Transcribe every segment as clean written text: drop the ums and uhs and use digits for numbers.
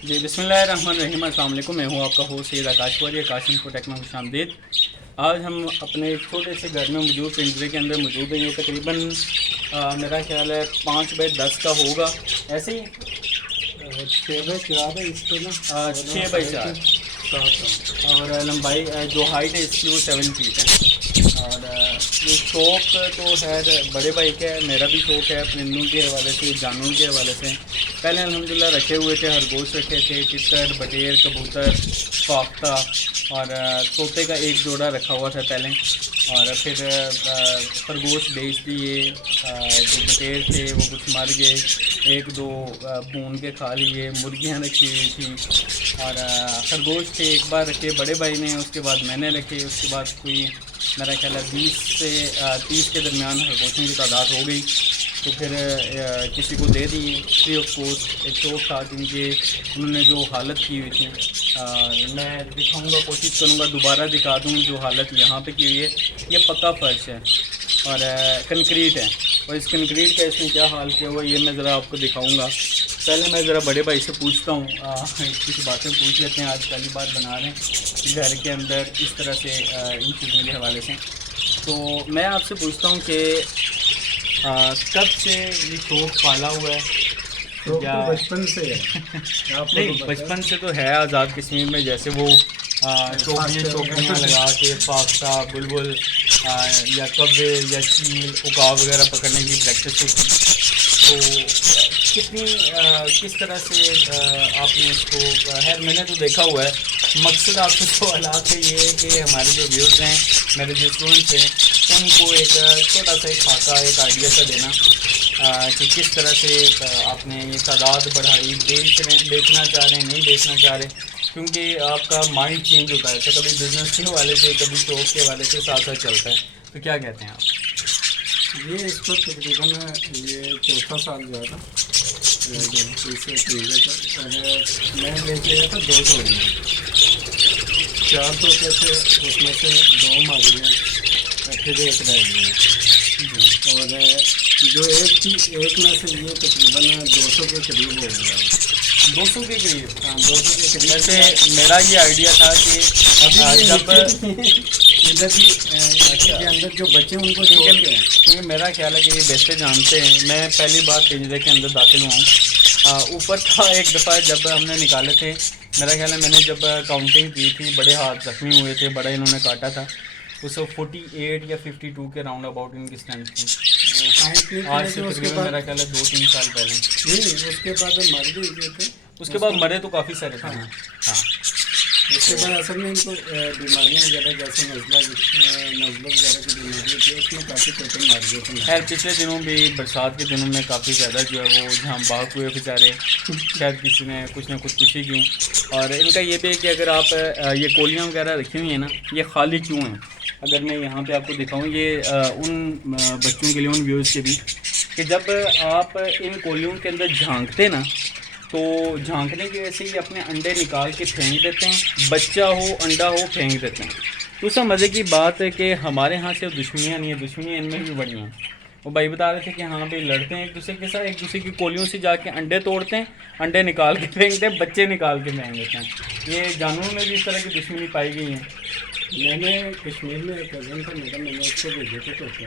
जी बिस्मिल्लाहिर्रहमानिर्रहीम। अस्सलाम वालेकुम। मैं हूँ आपका होस्ट सैयद आकाश वाली, आकाश इन्फोटेक में खुशामदीद। आज हम अपने एक छोटे से घर में मौजूद, पिंजरे के अंदर मौजूद हैं। ये तकरीबन मेरा ख्याल है 5 बाई 10 का होगा, ऐसे ही 6 बाई 4 है इस पे ना, 6 बाई 4 7 और लंबाई जो हाइट है इसकी वो 7 फीट है। और ये शौक़ तो खैर बड़े भाई का है, मेरा भी शौक़ है परिंदों के हवाले से, जानवरों के हवाले से। पहले अल्हम्दुलिल्लाह रखे हुए थे, खरगोश रखे थे, तितर, बटेर, कबूतर, फाख्ता और तोते का एक जोड़ा रखा हुआ था पहले। और फिर खरगोश बेच दिए, जो बटेर थे वो कुछ मर गए, एक दो भून के खा लिए, मुर्गियाँ रखी हुई थी। और खरगोश थे एक बार रखे बड़े भाई ने, उसके बाद मैंने रखे, उसके बाद कोई मेरा ख्याल है 20 से 30 के दरमियान खरगोशों की तादाद हो गई। तो फिर किसी को दे दिए फ्री ऑफ कॉस्ट। एक शौक था जिनके उन्होंने जो हालत की हुई थी, मैं दिखाऊंगा, कोशिश करूंगा दोबारा दिखा दूं जो हालत यहाँ पे की हुई है। ये पक्का फर्श है और कंक्रीट है, और इस कंक्रीट का इसने क्या हाल किया हुआ ये मैं ज़रा आपको दिखाऊंगा। पहले मैं ज़रा बड़े भाई से पूछता हूँ, कुछ बातें पूछ लेते हैं। आज पहली बार बना रहे हैं घर के अंदर इस तरह से इन चीज़ों के हवाले से। तो मैं आपसे पूछता हूँ कि कब से ये शौक़ पाला हुआ है? तो या बचपन से है आपको नहीं, तो पता है। बचपन से तो है। आज़ाद कश्मीर में जैसे वो चौकियाँ लगा के फाख्ता, बुलबुल या कव्वे या चील, उकाव वगैरह पकड़ने की प्रैक्टिस होती। तो कितनी किस तरह से आपने इसको खैर मैंने तो देखा हुआ है। मकसद आपके सवालात से ये है कि हमारे जो व्यूज़ हैं, मेरे जो स्टूडेंट्स हैं, उनको एक छोटा सा एक खाका, एक आइडिया सा देना कि किस तरह से आपने ये तादाद बढ़ाई, बेचना चाह रहे हैं, नहीं बेचना चाह रहे, क्योंकि आपका माइंड चेंज होता है। तो कभी बिज़नेस के हवाले से, कभी शौक़ के हवाले से साथ साथ चलता है। तो क्या कहते हैं आप? ये इस पर तकरीबन ये चौथा साल जो था इससे पहले का। और मैं लेके आया था 2 जोड़ियाँ, 4 तोते थे, उसमें से 2 मर गए, फिर एक रह गया। और जो एक थी, एक में से ये तकरीबन 200 के करीब हो गया। 200 के करीब? हाँ, 200 के करीब। वैसे मेरा ये आइडिया था कि जब इधर भी के अंदर जो बच्चे उनको छोड़ के, क्योंकि मेरा ख्याल है कि ये बेहतर जानते हैं। मैं पहली बार पिंजरे के अंदर दाखिल हुआ हूँ। ऊपर था एक दफ़ा जब हमने निकाले थे, मेरा ख्याल है मैंने जब काउंटिंग की थी, बड़े हाथ जख्मी हुए थे, बड़ा इन्होंने काटा था। उस 48 या 52 के राउंड अबाउट इनकी स्ट्रेंथ थी। आज से तकरीबन मेरा ख्याल है 2-3 साल पहले। नहीं, उसके बाद मर भी गए थे। उसके बाद मरे तो काफ़ी सारे थे। हाँ, उसके बाद असल में इनको बीमारियाँ वगैरह जैसे नज़ला वगैरह की बीमारी थी, उसमें काफ़ी तोते मर गए थे। खैर पिछले दिनों भी, बरसात के दिनों में काफ़ी ज़्यादा जो है वो जहाँ बाग हुए बेचारे, शायद किसी ने कुछ ना कुछ खुशी की। और इनका ये भी है कि अगर आप ये कोलियाँ वगैरह रखी हुई हैं ना, ये खाली क्यों हैं? अगर मैं यहाँ पे आपको दिखाऊँ, ये उन बच्चों के लिए, उन व्यूज़ के भी, कि जब आप इन कोलियों के अंदर झांकते ना, तो झांकने की वजह से ये अपने अंडे निकाल के फेंक देते हैं। बच्चा हो, अंडा हो, फेंक देते हैं। तो उससे मज़े की बात है कि हमारे यहाँ से दुश्मनियाँ नहीं है, दुश्मनियाँ इनमें भी बड़ी हैं। वो भाई बता रहे थे कि हाँ भाई लड़ते हैं एक दूसरे के साथ, एक दूसरे की कोलियों से जाके अंडे तोड़ते हैं, अंडे निकाल के फेंकते हैं, बच्चे निकाल के फेंक देते हैं। ये जानवरों में भी इस तरह की दुश्मनी पाई गई है। मैंने कश्मीर में एक कज़न था मेरा, मैंने उसको भेजे थे तोते,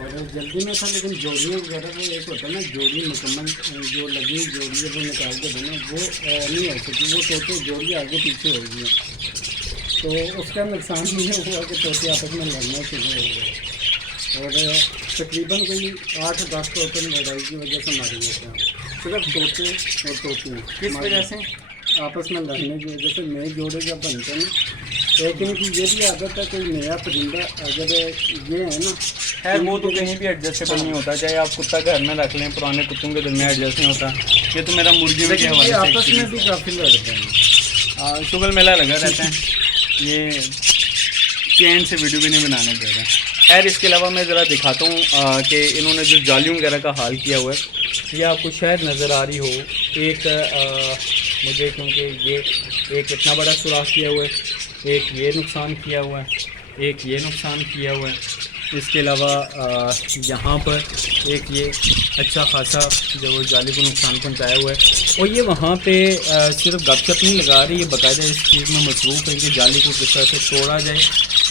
और जल्दी में था, लेकिन जोड़ियाँ वगैरह वो एक होता है ना, जोड़ी मुकम्मल जो लगी जोड़ी वो निकाल के देना, वो नहीं हो सकती। वो तोते जोड़ी आगे पीछे हो गई, तो उसका नुकसान नहीं हुआ कि तोते आपस में लड़ना शुरू हो गए। और तकरीबन कोई 8-10 तोते लड़ाई की वजह से मर गए थे, सिर्फ तोते और तोते। किस वजह से? आपस में लड़ने की वजह से। नए जोड़े जब बनते हैं, लेकिन इनकी ये भी आदत है, कोई नया परिंदा अगर ये है ना, खैर वो तो कहीं भी एडजस्टेबल नहीं होता, चाहे आप कुत्ता घर में रख लें, पुराने कुत्तों के दरमियान एडजस्ट नहीं होता। ये तो मेरा मुर्गियों के हवाले से आपस में भी काफ़ी लड़ते हैं, शुगल मेला लगा रहता है। ये चैन से वीडियो भी नहीं बनाने दे रहे। खैर इसके अलावा मैं ज़रा दिखाता हूँ कि इन्होंने जो जालियों वगैरह का हाल किया हुआ है, ये आपको शायद नज़र आ रही हो। एक मुझे, क्योंकि ये एक इतना बड़ा सुराख किया हुआ है, एक ये नुकसान किया हुआ है, एक ये नुकसान किया हुआ है, इसके अलावा यहाँ पर एक ये अच्छा खासा जो वो जाली को नुकसान पहुँचाया हुआ है, और ये वहाँ पे सिर्फ गपशप नहीं लगा रही, ये बाकायदा इस चीज़ में मसरूफ़ है कि जाली को किस तरह से तोड़ा जाए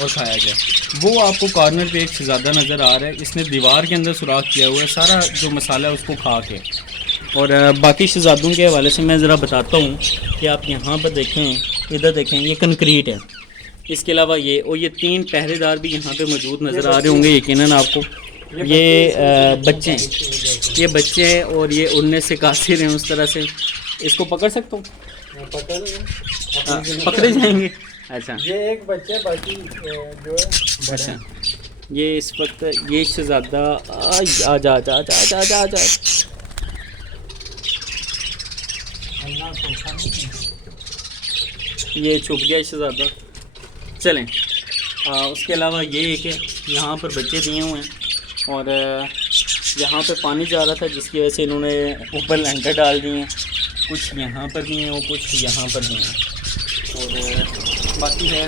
और खाया जाए। वो आपको कॉर्नर पे एक शहज़ादा नज़र आ रहा है, इसने दीवार के अंदर सुराख किया हुआ है, सारा जो मसाला है उसको खा के। और बाकी शहज़ादों के हवाले से मैं ज़रा बताता हूँ कि आप यहाँ पर देखें, इधर देखें, ये कंक्रीट है। इसके अलावा ये और ये 3 पहरेदार भी यहाँ पे मौजूद नज़र आ रहे होंगे यकीनन आपको। ये बच्चे हैं, ये बच्चे हैं और ये उड़ने से कासिर हैं उस तरह से। इसको पकड़ सकता हूँ? पकड़े जाएंगे। अच्छा, ये एक बच्चे बाकी जो है अच्छा, ये इस वक्त ये शहज़ादा आ जा आ जा आ जा आ जा आ जा ये छुप गया शहज़ादा। चलें, उसके अलावा ये है कि यहाँ पर बच्चे दिए हुए हैं और यहाँ पे पानी जा रहा था जिसकी वजह से इन्होंने ऊपर लैंटर डाल दिए हैं। कुछ यहाँ पर भी हैं और कुछ यहाँ पर भी हैं, और बाकी है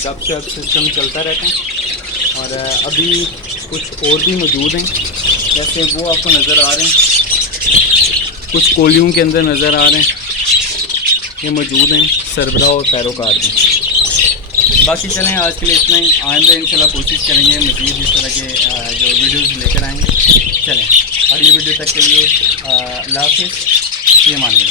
गपशप सिस्टम चलता रहता है। और अभी कुछ और भी मौजूद हैं, जैसे वो आपको नज़र आ रहे हैं, कुछ कोलियों के अंदर नज़र आ रहे हैं, ये मौजूद हैं सरबराह और पैरोकार भी। बाकी चलें, आज के लिए इतना ही। आइंदा इंशाल्लाह कोशिश करेंगे मज़ीद इस तरह के जो वीडियोज़ लेकर आएंगे। चलें, अगली वीडियो तक के लिए अल्लाह हाफ़िज़, ये मानिए।